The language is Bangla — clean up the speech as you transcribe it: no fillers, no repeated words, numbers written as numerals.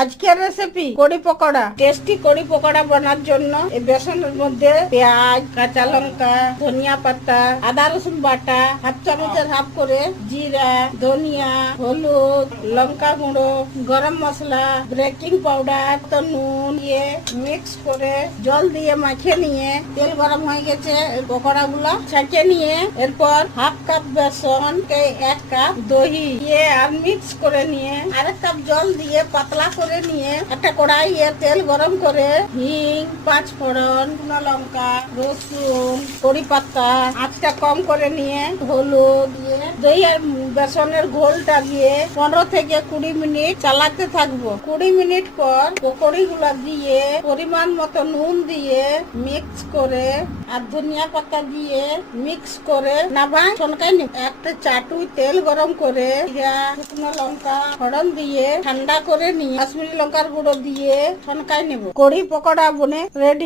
আজকের রেসিপি কড়ি পকোড়া। টেস্টি কড়ি পকোড়া বানার জন্য এই বেসনের মধ্যে পেঁয়াজ, কাঁচা লঙ্কা, ধনিয়া পাতা, আদা রসুন বাটা, হাফ চামচের হাফ করে জিরা, ধনিয়া, হলুদ, লঙ্কা গুঁড়ো, গরম মশলা, বেকিং পাউডার, তো নুন দিয়ে মিক্স করে জল দিয়ে মাখিয়ে নিয়ে তেল গরম হয়ে গেছে পকোড়া গুলো ছাঁকে নিয়ে এরপর হাফ কাপ বেসন, 1 কাপ দহি দিয়ে আর মিক্স করে নিয়ে আরেক কাপ জল দিয়ে পাতলা করে নিয়ে একটা কড়াইয়ে তেল গরম করে হিং, 5 ফোড়ন, শুকনো লঙ্কা, রসুন, কড়ি পাতা আঁচটা কম করে নিয়ে হলুদ দিয়ে দই আর বেসনের ঘোলটা দিয়ে 15 থেকে 20 মিনিট চালাতে থাকবো। 20 মিনিট পর পকোড়ি গুলা দিয়ে পরিমাণ মতো নুন দিয়ে মিক্স করে আর ধনিয়া পাতা দিয়ে মিক্স করে নামাই ছনকাই নিব। একটা চাটুই তেল গরম করে শুকনো লঙ্কা ফোড়ন দিয়ে ঠান্ডা করে নিয়ে কাশ্মীরি লঙ্কার গুঁড়ো দিয়ে ছনকাই নেব। কড়ি পকোড়া বনে রেডি।